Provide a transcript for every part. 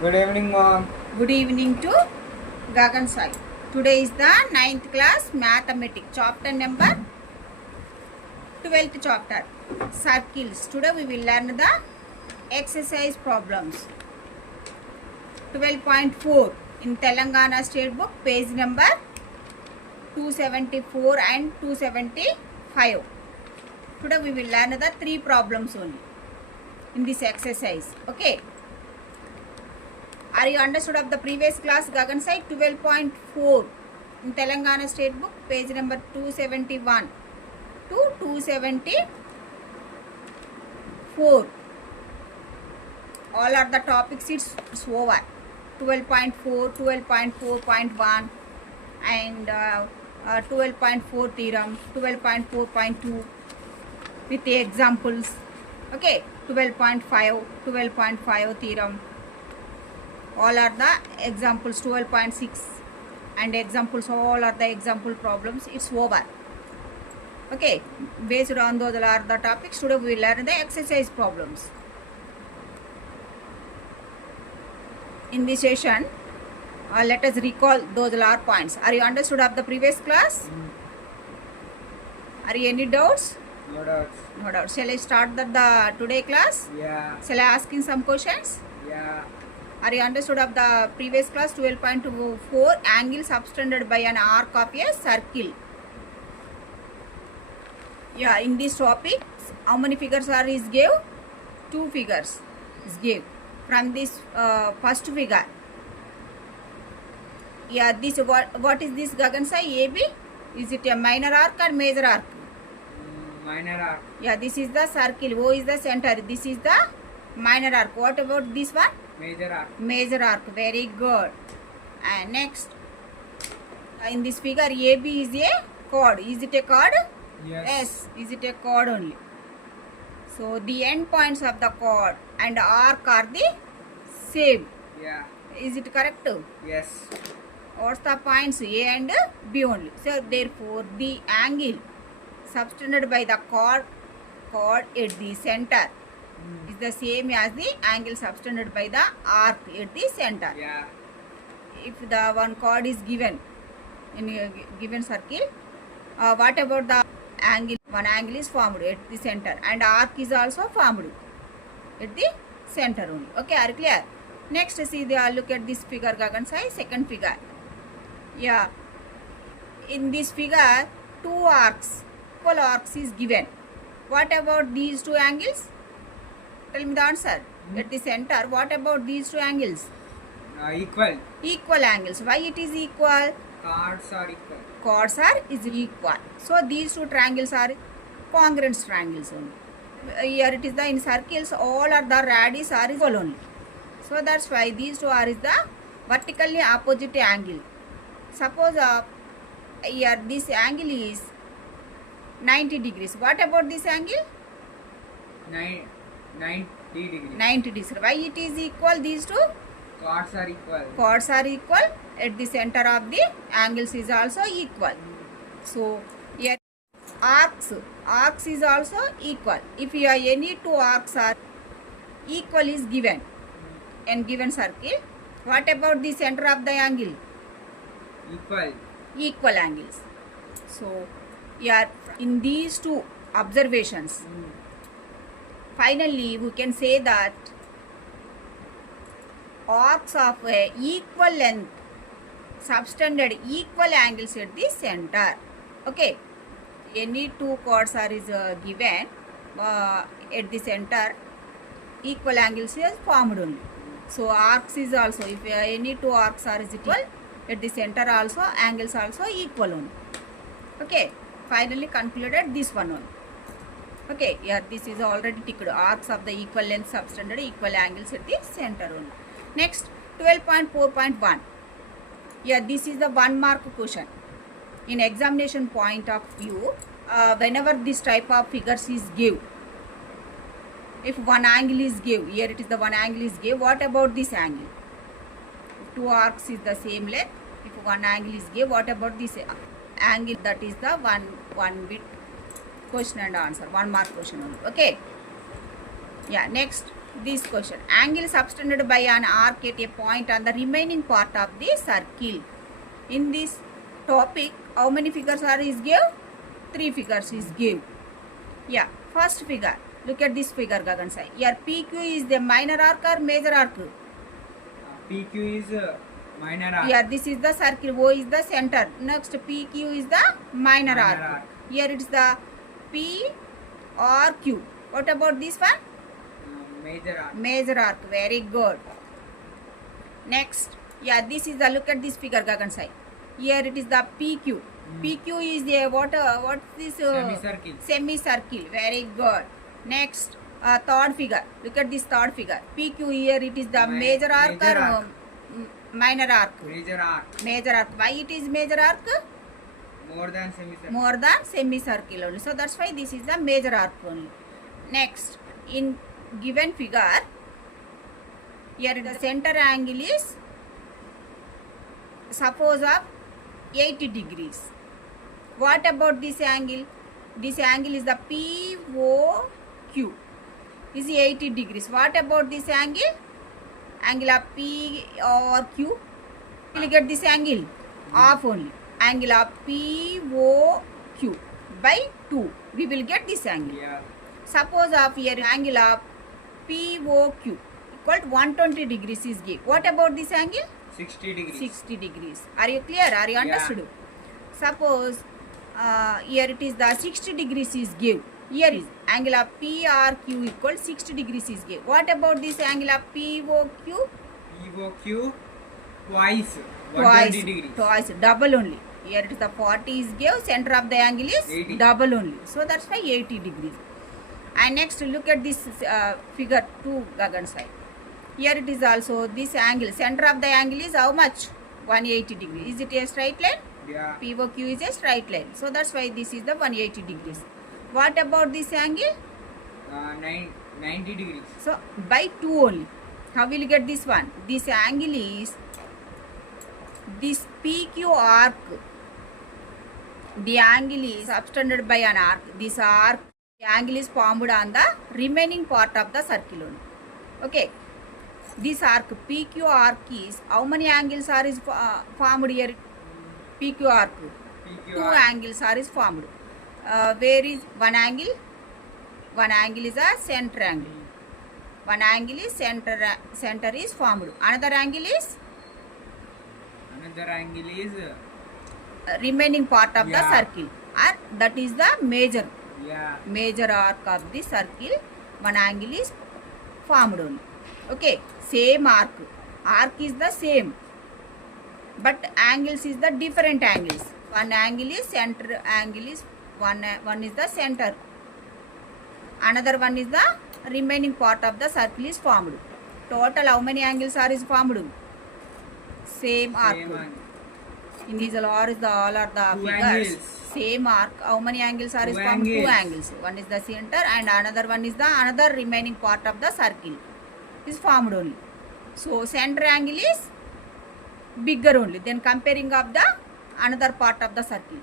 Good evening, mom. Good evening to Gagan Sai. Today is the 9th class mathematics chapter number 12th chapter circles. Today we will learn the exercise problems. 12.4 in Telangana State Book page number 274 and 275. Today we will learn the 3 problems only in this exercise. Okay. Are you understood of the previous class Gagan Sai? 12.4 in Telangana State Book page number 271 to 274. All are the topics it's over. 12.4, 12.4.1 and 12.4 theorem, 12.4.2 with the examples. Okay, 12.5, 12.5 theorem. All are the examples. 12.6 and examples, all are the example problems. It's over. Okay, based on those are the topics. Today we will learn the exercise problems. In this session, let us recall those are points. Are you understood of the previous class? Are you any doubts? No doubts. No doubts. Shall I start the today class? Yeah. Shall I asking some questions? Yeah. Are you understood of the previous class? 12.4 angle subtended by an arc of a circle. Yeah, in this topic, how many figures are is gave? 2 figures is gave. From this first figure. Yeah, this what is this Gagan Sai? AB? Is it a minor arc or major arc? Minor arc. Yeah, this is the circle. O is the center. This is the minor arc. What about this one? Major arc. Major arc. Very good. And next, in this figure, AB is a chord. Is it a chord? Yes. Is it a chord only? So the end points of the chord and arc are the same. Yeah. Is it correct? Yes. What's the points? A and B only. So therefore, the angle subtended by the chord at the center is the same as the angle subtended by the arc at the center. Yeah. If the one chord is given in a given circle, what about the angle? One angle is formed at the center and arc is also formed at the center only. Okay, are you clear? Next, see look at this figure Gagan Sai, second figure. Yeah, in this figure, 2 arcs, equal arcs is given. What about these 2 angles? Tell me the answer. At the center, what about these 2 angles? Equal. Equal angles. Why it is equal? Chords are equal. Chords are is equal. So these 2 triangles are congruent triangles only. Here it is the in circles, all are the radius are equal only. So that's why these 2 are is the vertically opposite angle. Suppose here this angle is 90 degrees. What about this angle? 90 degrees. 90 degrees. Why it is equal? These 2 Chords are equal. chords are equal. At the center of the angles is also equal. So here arcs is also equal. If you have any 2 arcs are equal is given in given circle, what about the center of the angle? Equal angles. So here in these 2 observations, finally we can say that arcs of a equal length subtended equal angles at the center. Okay, any 2 chords are is given at the center, equal angles is formed only. So arcs is also, if any 2 arcs are is equal at the center also, angles also equal only. Okay, finally concluded this one only. Okay, here this is already ticked. Arcs of the equal length subtended equal angles at the center only. Next, 12.4.1. Yeah, this is the 1 mark question. In examination point of view, whenever this type of figures is give, if one angle is give, here it is the one angle is give, what about this angle? If 2 arcs is the same length, if one angle is give, what about this angle? That is the one bit question and answer, 1 mark question only. Okay. Yeah, next this question. Angle subtended by an arc at a point on the remaining part of the circle. In this topic, how many figures are is give? 3 figures is give. Yeah, first figure. Look at this figure, Gagan Sai. Here PQ is the minor arc or major arc? PQ is minor arc. Here this is the circle. O is the center. Next PQ is the minor arc. Here it is the P or Q. What about this one? Major arc. Major arc. Very good. Next, yeah, this is the, look at this figure, Gagan Sai. Here it is the PQ. PQ is the what is this? Semicircle. Semicircle. Very good. Next, third figure. Look at this third figure. PQ here it is the major arc or minor arc? Major arc. Major arc. Why it is major arc? More than semicircle. More than semicircle only. So that's why this is the major arc only. Next, in given figure, here the center angle is suppose of 80 degrees. What about this angle? This angle is the POQ. This is 80 degrees. What about this angle? Angle of P or Q. We will get this angle half only. Angle of POQ by 2. We will get this angle. Yeah. Suppose of here angle of POQ equal to 120 degrees is given. What about this angle? 60 degrees. 60 degrees. Are you clear? Are you understood? Suppose here it is the 60 degrees is given. Here is angle of PRQ equal 60 degrees is given. What about this angle of POQ? POQ twice 120 degrees. Twice, double only. Here it is the 40 is given, center of the angle is 80. double only. So that's why 80 degrees. And next look at this figure 2, Gagan Sai. Here it is also this angle, center of the angle is how much? 180 degrees. Is it a straight line? Yeah. POQ is a straight line. So that's why this is the 180 degrees. What about this angle? 90 degrees. So by 2 only. How will you get this one? This angle is this PQ arc. The angle is subtended by an arc. This arc, the angle is formed on the remaining part of the circle only. Okay. This arc, PQ arc is, how many angles are is formed here? PQ arc. Two angles are is formed. Where is one angle? One angle is a center angle. One angle is center is formed. Another angle is? Another angle is remaining part of the circle. And that is the major. Yeah. Major arc of the circle. One angle is formed only. Okay. Same arc. Arc is the same. But angles is the different angles. One angle is center angle is one is the center. Another one is the remaining part of the circle is formed. Total how many angles are is formed? Same arc. In these all are the two figures. Angles. Same arc. How many angles are is formed? Two angles. One is the center and another one is the another remaining part of the circle is formed only. So center angle is bigger only. Then comparing of the another part of the circle.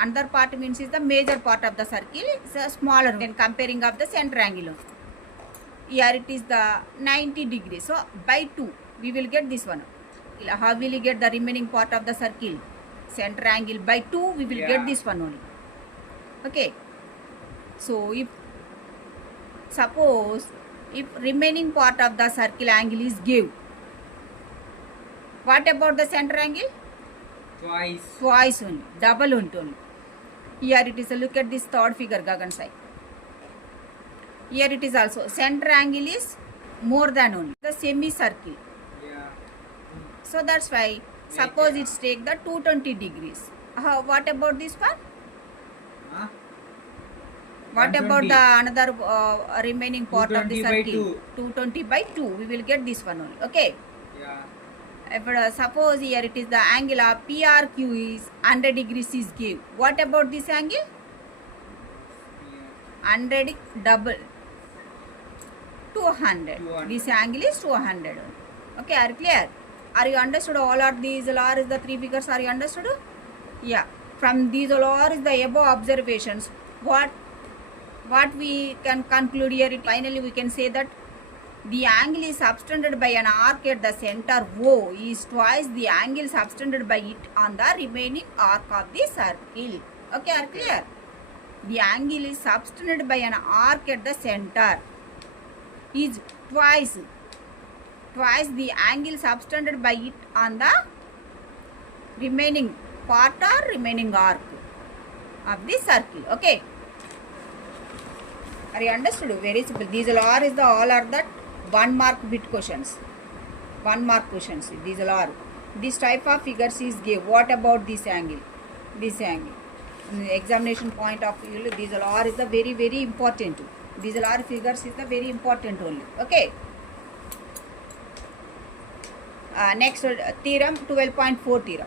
Another part means is the major part of the circle is smaller. Then comparing of the center angle. Here it is the 90 degrees. So by 2 we will get this one. How will you get the remaining part of the circle? Center angle by 2 we will get this one only. Okay. So if suppose if remaining part of the circle angle is give, what about the center angle? Twice only. Double only. Here it is. Look at this third figure, Gagan Sai. Here it is also. Center angle is more than only the semicircle. Yeah. So that's why. Suppose it's take the 220 degrees. What about this one? Huh? What about the another remaining part of the circle? 220 by 2. We will get this one only. Okay. Yeah. If suppose here it is the angle of PRQ is 100 degrees is give. What about this angle? 100 double 200. This angle is 200. Okay, are you clear? Are you understood all of these all is the 3 figures? Are you understood? Yeah. From these all is the above observations. What we can conclude here? Finally, we can say that the angle is subtended by an arc at the center O is twice the angle subtended by it on the remaining arc of the circle. Okay, are clear? The angle is subtended by an arc at the center is twice the angle subtended by it on the remaining part or remaining arc of the circle. Okay, are you understood? Very simple. These all are the 1 mark bit questions. 1 mark questions. These all are. This type of figures is give. What about this angle? This angle. In the examination point of view, these all are is the very important. These all are figures is the very important only. Okay. Next theorem, 12.4 theorem.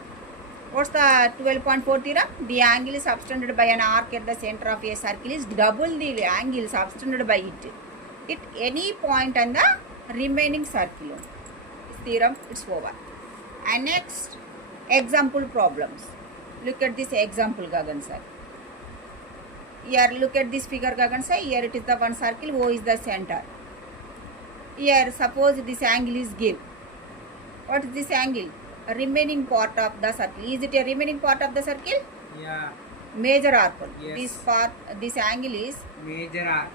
What's the 12.4 theorem? The angle is subtended by an arc at the center of a circle is double the angle subtended by it at any point on the remaining circle. This theorem, it's over. And next, example problems. Look at this example, Gagan sir. Here, look at this figure, Gagan sir. Here it is the one circle, O is the center. Here, suppose this angle is given. What is this angle? A remaining part of the circle. Is it a remaining part of the circle? Yeah. Major arc. Yes. This angle is Major arc.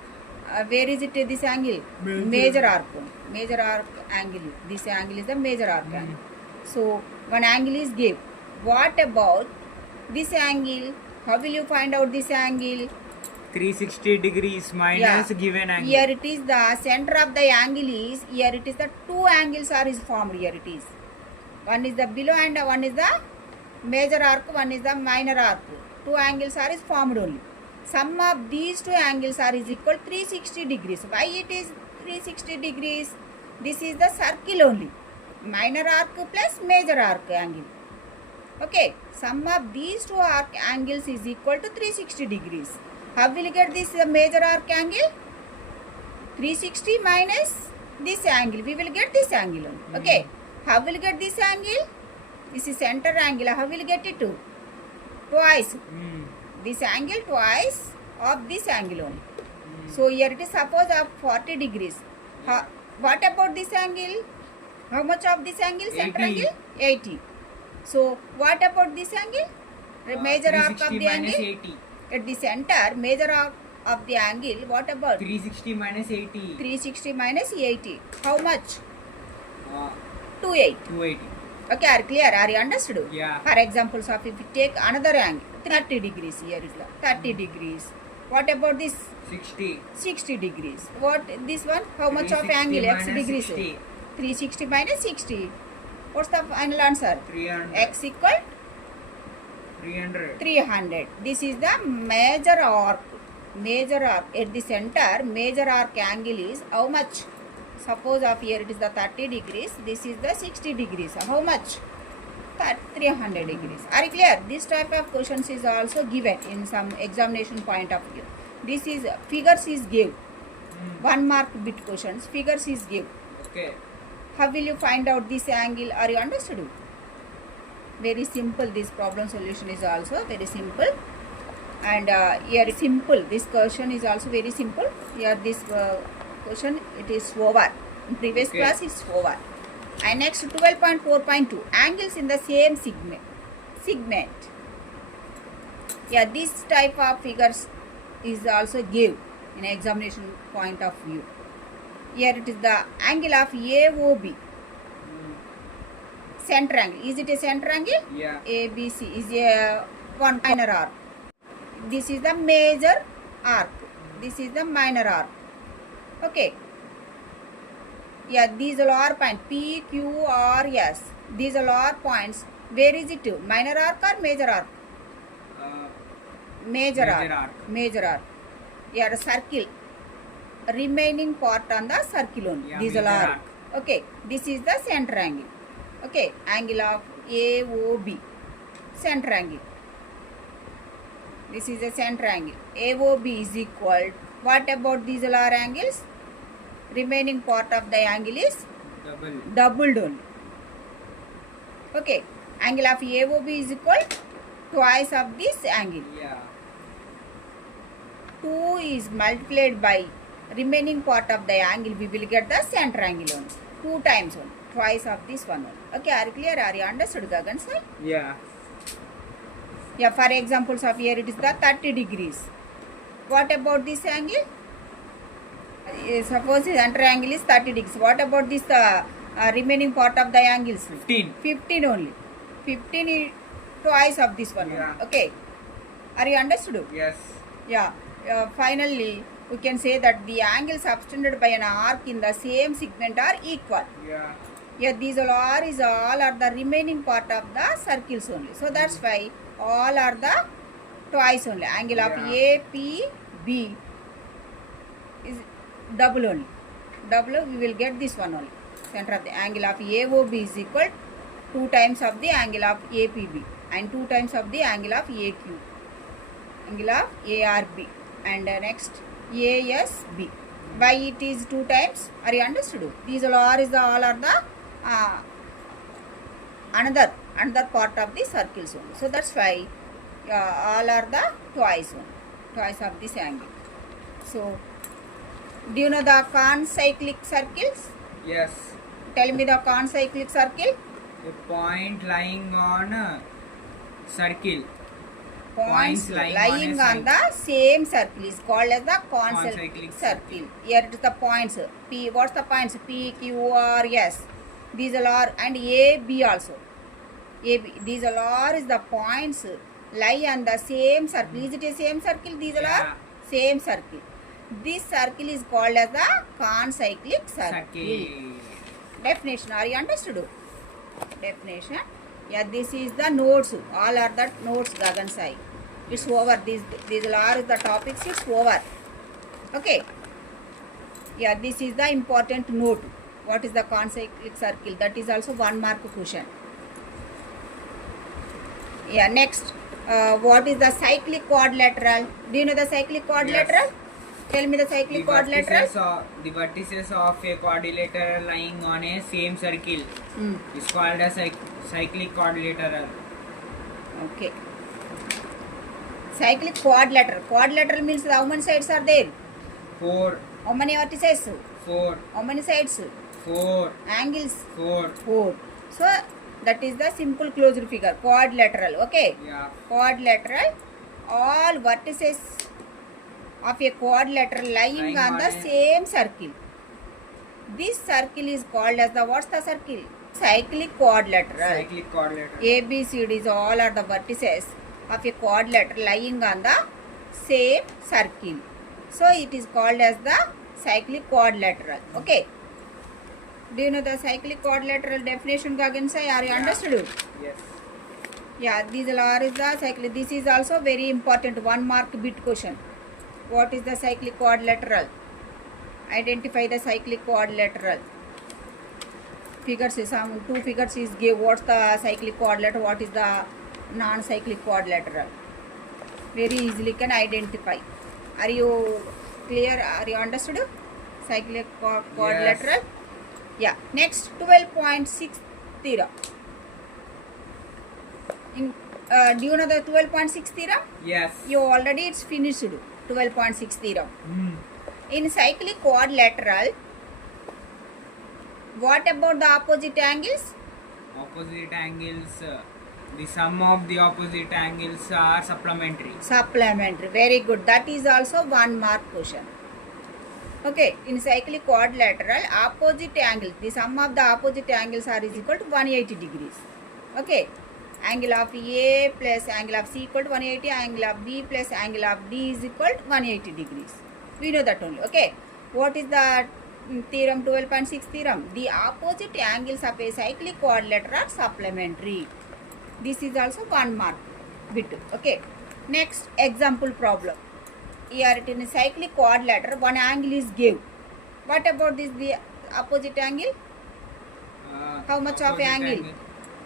where is it? This angle? Major arc. Major arc angle. This angle is the major arc angle. So one angle is given. What about this angle? How will you find out this angle? 360 degrees minus given angle. Here it is the center of the angle is. Here it is the two angles are is formed. Here it is. One is the below and one is the major arc. One is the minor arc. Two angles are is formed only. Sum of these two angles are is equal 360 degrees. Why it is 360 degrees? This is the circle only. Minor arc plus major arc angle. Okay. Sum of these two arc angles is equal to 360 degrees. How will you get this major arc angle? 360 minus this angle. We will get this angle only. Okay. How will you get this angle? This is center angle. How will you get it to? Twice. This angle twice of this angle only. So here it is suppose of 40 degrees. What about this angle? How much of this angle? Center 80. angle? 80. So what about this angle? The major arc of the angle? 80. At the center, major arc of the angle. What about? 360 minus 80. 360 minus 80. How much? 280. 280. Okay, are clear? Are you understood? Yeah. For example, so if we take another angle, 30 degrees here is 30 degrees. What about this? 60. 60 degrees. What this one? How much of angle? X degrees. 60. 360 minus 60. What's the final answer? 300. X equal 300. 300. This is the major arc. Major arc at the center. Major arc angle is how much? Suppose of here it is the 30 degrees. This is the 60 degrees. How much? 300 degrees. Are you clear? This type of questions is also given in some examination point of view. This is figures is give. 1 mark bit questions. Figures is give. Okay. How will you find out this angle? Are you understood? Very simple. This problem solution is also very simple. And here simple. This question is also very simple. Here this question it is over. In previous class it's over. And next 12.4.2 angles in the same segment. Yeah, this type of figures is also give in examination point of view. Here it is the angle of AOB. Center angle. Is it a center angle? Yeah. ABC is a one minor arc. This is the major arc. This is the minor arc. Okay. Yeah, these all are points. P, Q, R, S. These all are points. Where is it to? Minor arc or major arc? Major arc. Major arc. Yeah, a circle. Remaining part on the circle only. Yeah, these all major are. arc. Okay. This is the center angle. Okay. Angle of AOB. Center angle. This is the center angle. AOB is equal. What about these all are angles? Remaining part of the angle is doubled only. Okay. Angle of AOB is equal twice of this angle. Yeah. 2 is multiplied by remaining part of the angle we will get the center angle only. 2 times only. Twice of this one only. Okay, are you clear? Are you understood, Gagan sir? Yeah. Yeah, for examples of here it is the 30 degrees. What about this angle? Suppose the center angle is 30 degrees. What about this remaining part of the angles? 15. 15 only. 15 is twice of this one. Yeah. Only. Okay. Are you understood? Yes. Yeah. Finally, we can say that the angles subtended by an arc in the same segment are equal. Yeah. Yeah, these all are the remaining part of the circles only. So that's why all are the twice only. Angle of APB is double only. Double, we will get this one only. Center of the angle of AOB is equal 2 times of the angle of APB and 2 times of the angle of AQ. Angle of ARB and next ASB. Why it is 2 times? Are you understood? These all are the another part of the circles only. So that's why all are the twice of this angle. So do you know the concyclic circles? Yes. Tell me the concyclic circle. A point lying on a circle. Points lying on on the same circle is called as the concyclic Concyclic circle. Here it is the points. P. What's the points? P, Q, R, S. These all are, and A, B also. A, B. These all are is the points lie on the same circle. Is it a same circle? These all are same circle. This circle is called as the concyclic circle. Definition. Are you understood? Definition. Yeah, this is the notes. All are the notes, Gagan Sai. It's over. These all are the topics. It's over. Okay. Yeah, this is the important note. What is the concyclic circle? That is also 1 mark question. Yeah, next. What is the cyclic quadrilateral? Do you know the cyclic quadrilateral? Yes. Tell me the cyclic quadrilateral. The vertices of a quadrilateral lying on a same circle is called a cyclic quadrilateral. Okay. Cyclic quadrilateral. Quadrilateral means how many sides are there? 4. How many vertices? 4. How many sides? 4. Angles? 4. 4. So that is the simple closed figure. Quadrilateral. Okay. Yeah. Quadrilateral. All vertices of a quadrilateral lying on the same circle. This circle is called as the, what's the circle? Cyclic quadrilateral. Cyclic quadrilateral. A, B, C, D is all are the vertices of a quadrilateral lying on the same circle. So it is called as the cyclic quadrilateral. Okay. Do you know the cyclic quadrilateral definition, Gagan Sai? Are you understood? Yes. Yeah, these are is the cyclic. This is also very important 1 mark bit question. What is the cyclic quadrilateral? Identify the cyclic quadrilateral. Figures is some 2 figures is give what's the cyclic quadrilateral, what is the non-cyclic quadrilateral. Very easily can identify. Are you clear? Are you understood? Cyclic quadrilateral. Yes. Yeah. Next 12.6 theorem. Do you know the 12.6 theorem? Yes. You already it's finished. 12.6 theorem. In cyclic quadrilateral, what about the opposite angles? Opposite angles, the sum of the opposite angles are supplementary. Supplementary. Very good. That is also 1 mark question. Okay. In cyclic quadrilateral, opposite angles, the sum of the opposite angles are is equal to 180 degrees. Okay. Angle of A plus angle of C equal to 180. Angle of B plus angle of D is equal to 180 degrees. We know that only. Okay. What is the theorem 12.6 theorem? The opposite angles of a cyclic quadrilateral are supplementary. This is also 1 mark bit. Okay. Next example problem. Here in a cyclic quadrilateral, one angle is given. What about this? The opposite angle? How much of angle?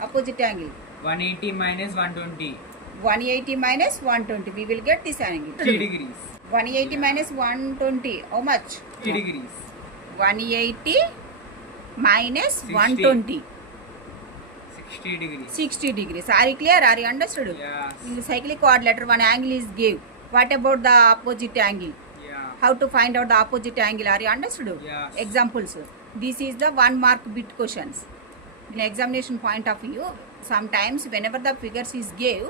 Opposite angle. 180 minus 120. 180 minus 120. We will get this angle. 3 degrees. 180 minus 120. How much? 3 degrees. 180 minus 60. 120. 60 degrees. 60 degrees. Are you clear? Are you understood? Yes. In the cyclic quadrilateral, one angle is given. What about the opposite angle? Yeah. how to find out the opposite angle. Are you understood? Yes. Examples. This is the 1 mark bit questions. In examination point of view, sometimes whenever the figures is gave,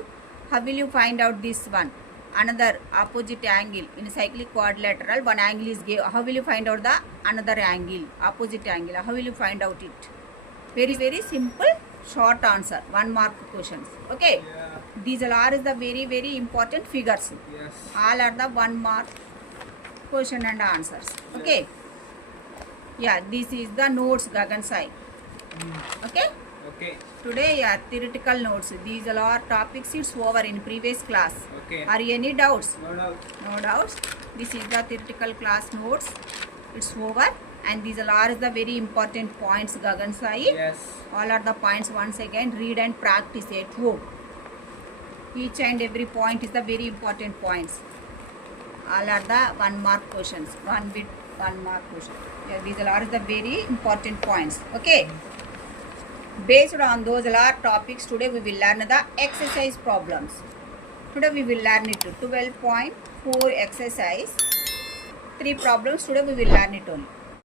how will you find out this one? Another opposite angle in cyclic quadrilateral, one angle is gave. How will you find out the another angle, opposite angle? How will you find out it? Very, very simple, short answer. 1 mark questions. Okay. Yeah. These all are the very, very important figures. Yes. All are the 1 mark question and answers. Okay. Yeah, this is the notes, Gagan Sai. Okay. Okay. Today, yeah, theoretical notes. These all are topics. It's over in previous class. Okay. Are any doubts? No doubt. No doubts. This is the theoretical class notes. It's over. And these all are the very important points, Gagan Sai. Yes. All are the points. Once again, read and practice at home. Each and every point is the very important points. All are the 1 mark questions. 1 bit 1 mark question. Yeah, these all are the very important points. Okay. Based on those all are topics, today we will learn the exercise problems. Today we will learn it 12.4 exercise. 3 problems today we will learn it only.